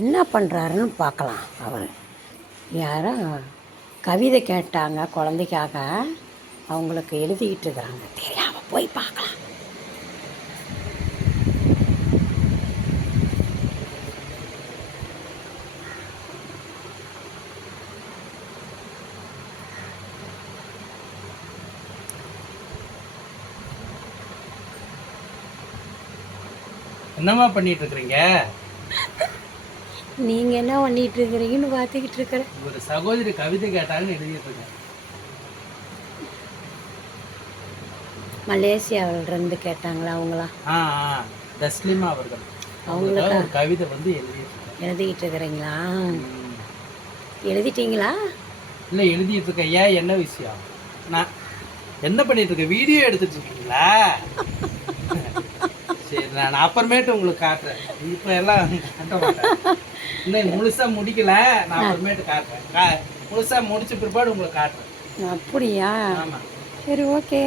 என்ன பண்ணுறாருன்னு பார்க்கலாம் அவர். யாரோ கவிதை கேட்டாங்க குழந்தைக்காக. அவங்களுக்கு எழுதிக்கிட்டு இருக்கிறாங்க. தெரியாம போய் பார்க்கலாம். என்னம்மா பண்ணிட்டு இருக்கிறீங்க? நீங்கள் என்ன பண்ணிட்டு இருக்கிறீங்கன்னு பார்த்துக்கிட்டு இருக்கிறேன். ஒரு சகோதரி கவிதை கேட்டாங்கன்னு எழுதிட்டு இருக்கேன் மலேசியாவிலிருந்து கேட்டாங்களா அவங்களாம் ஆ ஆ தஸ்லிமா அவர்கள். அவங்களுக்கா? அவங்களுக்காக ஒரு கவிதை வந்து எழுதிட்டு இருக்கேன் எழுதிக்கிட்டு இருக்கிறீங்களா? ம். எழுதிட்டீங்களா? இல்லை எழுதிட்டு இருக்கேன் ஏன்? என்ன விஷயம்? நான் என்ன பண்ணிட்டு இருக்கேன்? வீடியோ எடுத்துட்டு இருக்கீங்களா? நான் அப்புறமேட்டு உங்களுக்கு காட்டுறேன். இப்போ எல்லாம் காட்ட மாட்டேன். இன்னும் முழுசா முடிக்கல. நான் அப்புறமேட்டு காட்டுறேன். முழுசா முடிச்ச பிற்பாடு உங்களுக்கு காட்டுறேன். அப்படியா? ஆமாம் சரி ஓகே.